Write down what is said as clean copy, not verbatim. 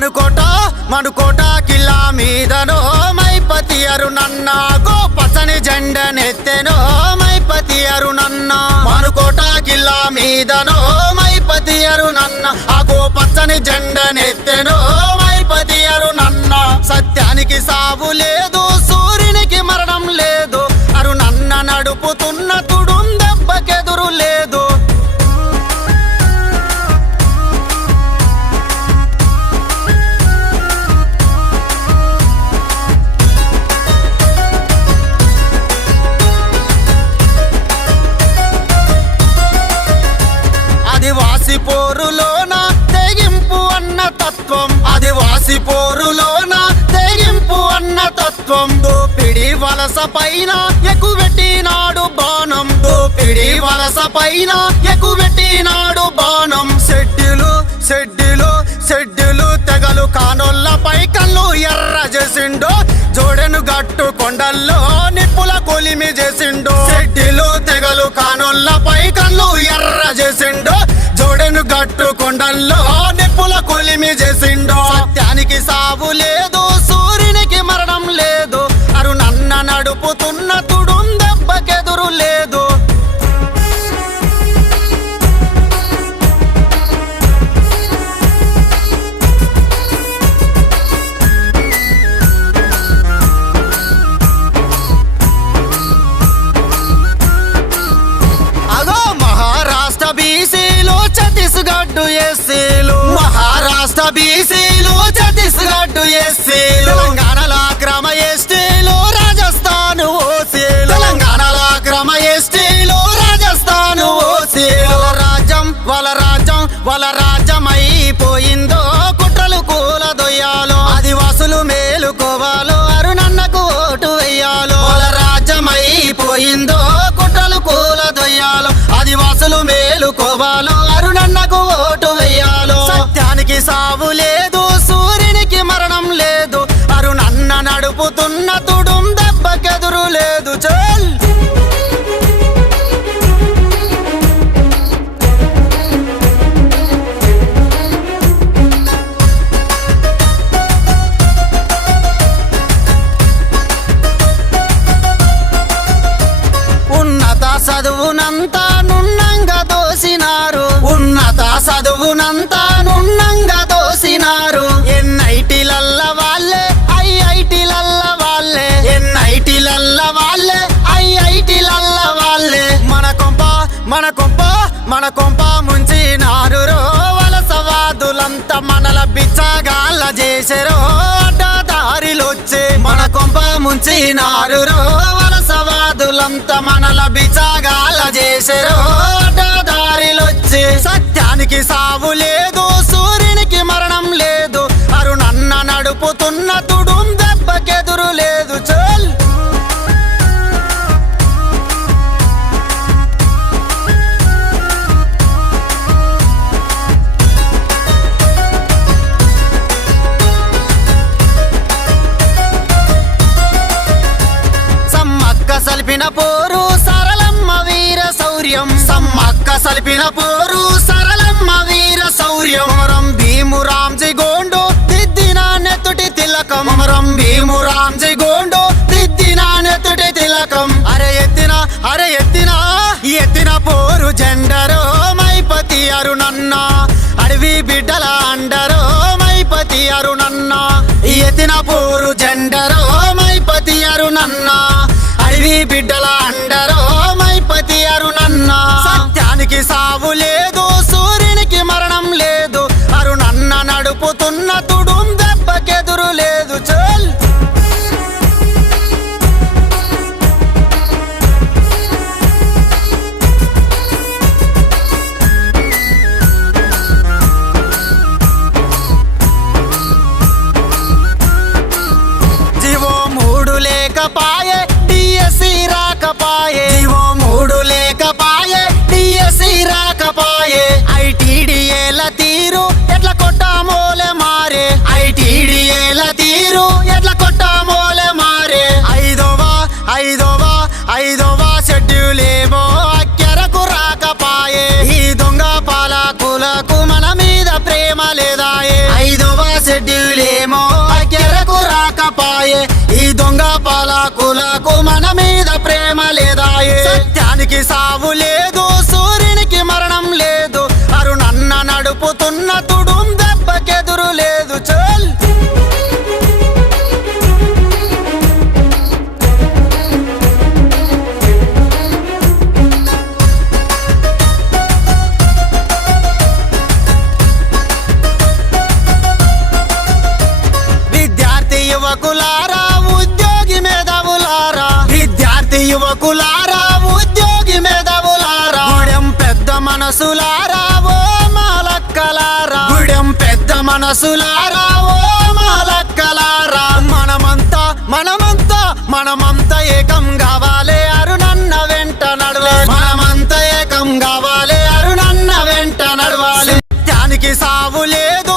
మనుకోట కిల్లా మీదనో మైపతి అరుణన్న గో పచ్చని జెండనెత్తెనో మైపతి అరుణన్న మనుకోట కిల్లా మీదనో మైపతి అరుణన్న ఆ గో పచ్చని జెండనెత్తెనో మైపతి అరుణన్న సత్యానికి సావు లేదు సూర్యునికి మరణం లేదు అరుణన్న నడుపుతున్న తుడుం దెబ్బకెదురు లేదు ఆదివాసి పోరులోన తెగింపు అన్న తత్వం ఆదివాసి పోరులోన తెగింపు అన్న తత్వం దోపిడి వలస పైన ఎక్కువెట్టినాడు బాణం దోపిడి వలస పైన ఎక్కువెట్టినాడు బాణం షెడ్యూలు తెగలు కానోళ్ళపై కళ్ళు ఎర్ర చేసిండో జోడెను గట్టు కొండల్లో నిప్పుల కొలిమి చేసిండో షెడ్యూలు తెగలు కానోళ్ళపై కళ్ళు ఎర్ర చేసిండో జోడెను గట్టు కొండల్లో నిప్పుల కొలిమి చేసిండో సత్యానికి సావు లేదు సూర్యునికి మరణం లేదు అరుణన్న నడుపుతున్న తుడుం దెబ్బకెదురు లేదు ఛత్తీస్గఢ్ ఎస్సీలు మహారాష్ట్ర బీసీలు ఛత్తీస్గఢ్ ఎస్సీలు తెలంగాణలో అక్రమ ఎస్టీలు రాజస్థాన్ ఓసీలు తెలంగాణలో అక్రమ ఎస్టీలు రాజస్థాన్ ఓసీలు వాళ్ళ రాజ్యం అయిపోయిందో కుట్రలు కూలదొయ్యాలో ఆదివాసులు మేలుకోవాలో అరుణన్నకు ఓటు వెయ్యాలో వాళ్ళ రాజ్యం అయిపోయిందో కుట్రలు కూలదొయ్యాలో ఆదివాసులు మేలుకోవాలో అరుణన్నకు ఓటు వెయ్యాలో సత్యానికి సావు లేదు సూర్యునికి మరణం లేదు అరుణన్న నడుపుతున్న తుడుం దెబ్బకెదురు లేదు చల్ చదువునంతా నున్నంగా దోసినారు ఉన్నత చదువునంతా నున్నంగా దోసినారు ఎన్ఐటీలల్ల వాళ్ళే ఐఐటీలల్ల వాళ్ళే ఎన్ఐటీలల్ల వాళ్ళే ఐఐటీలల్ల వాళ్ళే మన కొంప ముంచినారు రో వలసవాదులంతా మనల బిచ్చగాళ్ళ చేసెరో అడ్డదారిలొచ్చే మన కొంప ముంచినారు రో వలసవాదులంతా మనల బిచ్చగాళ్ళ చేసెరో అడ్డదారిలొచ్చే సత్యానికి సావు లేదు సూర్యునికి మరణం లేదు అరుణన్న నడుపుతున్న తుడుం దెబ్బకెదురు లేదు చల్ సల్పిన పోరు సరళమ్మ వీర శౌర్యం సమ్మక్క సల్పిన పోరు సరళమ్మ వీర శౌర్యం మరం భీమురాంజీ గోండు దిద్దిన నెత్తుటి తిలకం మరం భీమురాంజీ గోండు దిద్దిన నెత్తుటి తిలకం అరే ఎత్తిన పోరు జెండరో మైపతి అరుణన్న అడవి బిడ్డల అండరో మైపతి అరుణన్న ఎత్తిన పోరు జెండరో మైపతి అరుణన్న అడవి బిడ్డల అండరో మైపతి అరుణన్న సత్యానికి సావు లేదు సూర్యునికి మరణం లేదు అరుణన్న నడుపుతున్న తుడుం దెబ్బకెదురు లేదు చల్ జీవో 3 లేకపాయే డిఎస్సి రాకపాయే జీవో 3 లేకపాయే డిఎస్సి రాకపాయే మనసులారా ఓ మాలక్కలారా మనమంతా ఏకం కావాలే అరుణన్న వెంట నడవాలి మనమంతా ఏకం కావాలే అరుణన్న వెంట నడవాలి సత్యానికి సావు లేదు